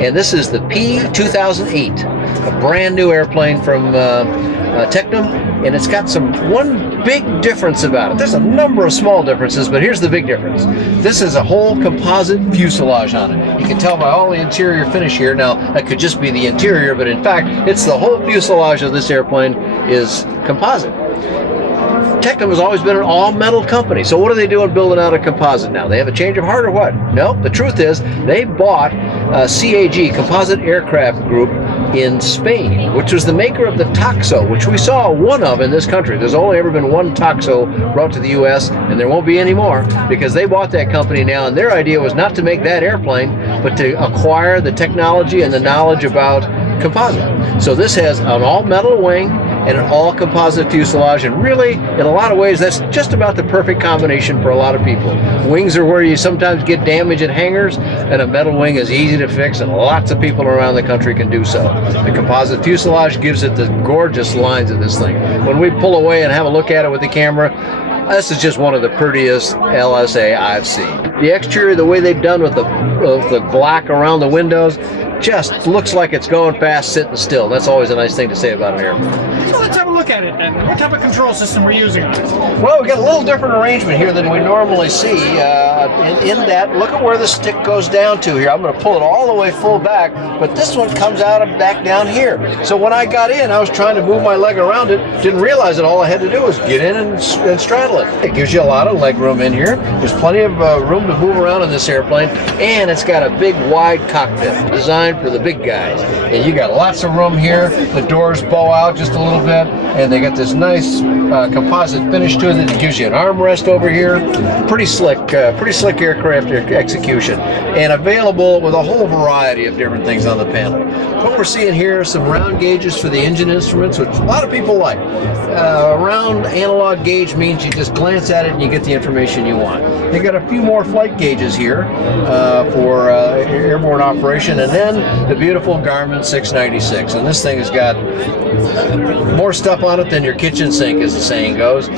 and this is the P2008, a brand new airplane from Tecnam. And it's got one big difference about it. There's a number of small differences, but here's the big difference. This is a whole composite fuselage on it. You can tell by all the interior finish here. Now, that could just be the interior, but in fact, it's the whole fuselage of this airplane is composite. Tecnam has always been an all-metal company, so what are they doing building out a composite now? They have a change of heart or what? No, the truth is they bought CAG, Composite Aircraft Group, in Spain, which was the maker of the Toxo, which we saw one of in this country. There's only ever been one Toxo brought to the U.S., and there won't be any more, because they bought that company now, and their idea was not to make that airplane, but to acquire the technology and the knowledge about composite. So this has an all-metal wing and an all-composite fuselage, and really, in a lot of ways, that's just about the perfect combination for a lot of people. Wings are where you sometimes get damage in hangars, and a metal wing is easy to fix, and lots of people around the country can do so. The composite fuselage gives it the gorgeous lines of this thing. When we pull away and have a look at it with the camera, this is just one of the prettiest LSA I've seen. The exterior, the way they've done with the black around the windows, just looks like it's going fast, sitting still. That's always a nice thing to say about an airplane. So let's have a look at it then. What type of control system we're using on it? Well, we've got a little different arrangement here than we normally see. In that, look at where the stick goes down to here. I'm going to pull it all the way full back, but this one comes out and back down here. So when I got in, I was trying to move my leg around it, didn't realize that all I had to do was get in and straddle it. It gives you a lot of leg room in here. There's plenty of room to move around in this airplane, and it's got a big wide cockpit designed for the big guys. And you got lots of room here. The doors bow out just a little bit, and they got this nice composite finish to it that gives you an armrest over here. Pretty slick aircraft execution, and available with a whole variety of different things on the panel. What we're seeing here are some round gauges for the engine instruments, which a lot of people like. Round analog gauge means you just glance at it and you get the information you want. They got a few more flight gauges here for airborne operation, and then the beautiful Garmin 696. And this thing has got more stuff on it than your kitchen sink, as the saying goes.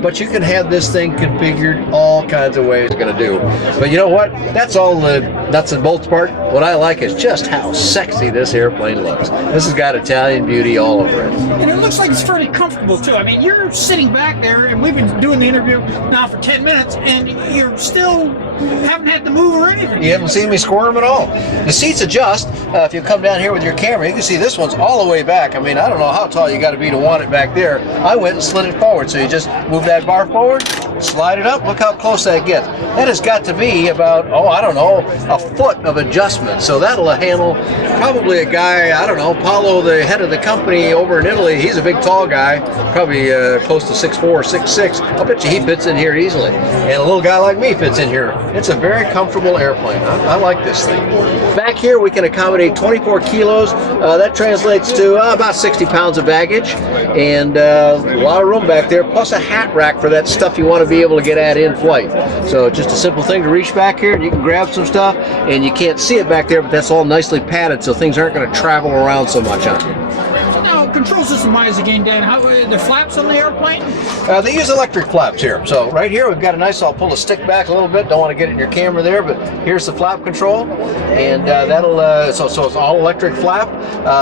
But you can have this thing configured all kinds of ways it's going to do. But you know what? That's all the nuts and bolts part. What I like is just how sexy this airplane looks. This has got Italian beauty all over it. And it looks like it's fairly comfortable too. I mean, you're sitting back there, and we've been doing the interview now for 10 minutes, and you're still haven't had to move or anything. You haven't seen me squirm at all. The seats adjust. If you come down here with your camera, you can see this one's all the way back. I mean, I don't know how tall you got to be to want it back there. I went and slid it forward, so you just move that bar forward, slide it up. Look how close that gets. That has got to be about, I don't know, a foot of adjustment. So that'll handle probably a guy, I don't know, Paulo, the head of the company over in Italy. He's a big, tall guy, probably close to 6'4", 6'6". I'll bet you he fits in here easily. And a little guy like me fits in here. It's a very comfortable airplane. I like this thing. Back here we can accommodate 24 kilos. That translates to about 60 pounds of baggage, and a lot of room back there, plus a hat rack for that stuff you want to be able to get at in flight. So just a simple thing to reach back here and you can grab some stuff, and you can't see it back there, but that's all nicely padded so things aren't going to travel around so much on you. Now, control system wise again, Dan, how the flaps on the airplane? They use electric flaps here. So right here we've got a nice, I'll pull the stick back a little bit, don't want to get it in your camera there, but here's the flap control, and that'll, so it's all electric flap.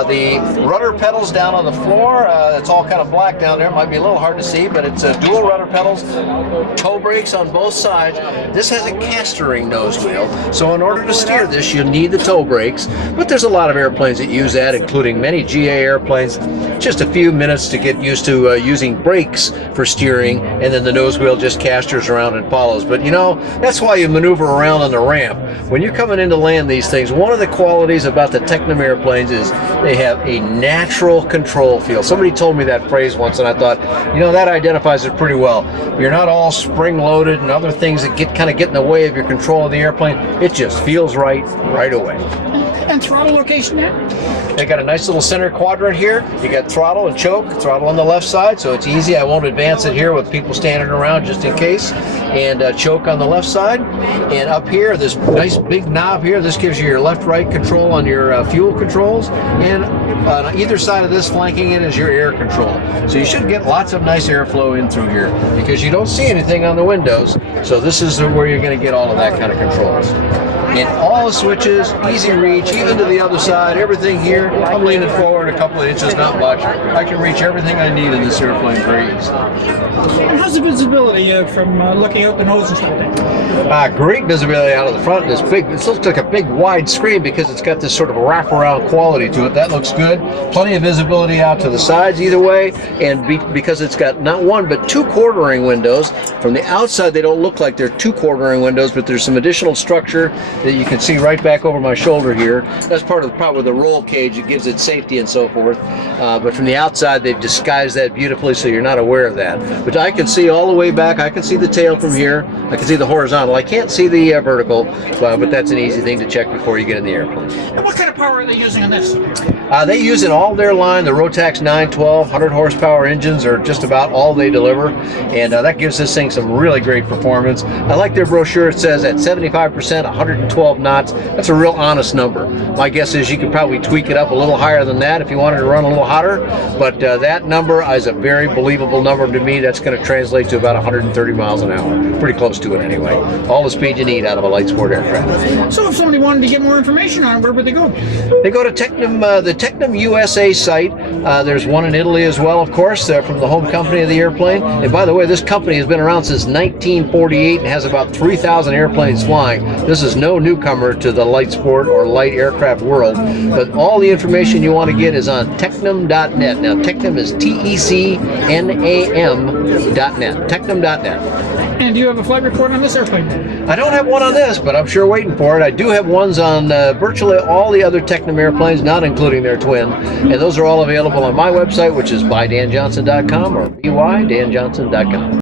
The rudder pedals down on the floor, it's all kind of black down there, it might be a little hard to see, but it's dual rudder pedals, toe brakes on both sides. This has a caster ring nose wheel, so in order to steer this you'll need the toe brakes, but there's a lot of airplanes that use that, including many GA airplanes. Just a few minutes to get used to using brakes for steering, and then the nose wheel just casters around and follows. But you know, that's why you maneuver around on the ramp. When you're coming in to land these things, one of the qualities about the Tecnam airplanes is they have a natural control feel. Somebody told me that phrase once, and I thought, you know, that identifies it pretty well. You're not all spring-loaded and other things that kind of get in the way of your control of the airplane. It just feels right away. And throttle location there? They got a nice little center quadrant here. You got throttle and choke, throttle on the left side, so it's easy. I won't advance it here with people standing around just in case. And choke on the left side. And up here, this nice big knob here, this gives you your left-right control on your fuel controls. And on either side of this, flanking it, is your air control. So you should get lots of nice airflow in through here because you don't see anything on the windows. So this is where you're going to get all of that kind of controls. And all the switches, easy reach, even to the other side, everything here. I'm leaning forward a couple of inches, not much. I can reach everything I need in this airplane very easily. And how's the visibility from looking out the nose and stuff? Great visibility out of the front. This big, it looks like a big wide screen because it's got this sort of wraparound quality to it. That looks good. Plenty of visibility out to the sides either way, and because it's got not one but two quartering windows. From the outside, they don't look like they're two quartering windows, but there's some additional structure that you can see right back over my shoulder here. That's part of the problem with the roll cage. It gives it safety and so forth. But from the outside, they've disguised that beautifully so you're not aware of that. But I can see all the way back. I can see the tail from here. I can see the horizontal. I can't see the vertical, but that's an easy thing to check before you get in the airplane. And what kind of power are they using on this? They use in all their line, the Rotax 912, 100 horsepower engines are just about all they deliver, and that gives this thing some really great performance. I like their brochure. It says at 75%, 112 knots. That's a real honest number. My guess is you could probably tweak it up a little higher than that if you wanted to run a little hotter, but that number is a very believable number to me. That's going to translate to about 130 miles an hour. Pretty close to it anyway. All the speed you need out of a light sport aircraft. So if somebody wanted to get more information on it, where would they go? They go to Tecnam, the Tecnam USA site. There's one in Italy as well, of course, from the home company of the airplane. And by the way, this company has been around since 1948 and has about 3,000 airplanes flying. This is no newcomer to the light sport or light aircraft world, but all the information you want to get is on Tecnam.net. Now, Tecnam is Tecnam.net. Tecnam.net. And do you have a flight report on this airplane? I don't have one on this, but I'm sure waiting for it. I do have ones on virtually all the other Tecnam airplanes, not including their twin, and those are all available on my website, which is bydanjohnson.com or bydanjohnson.com.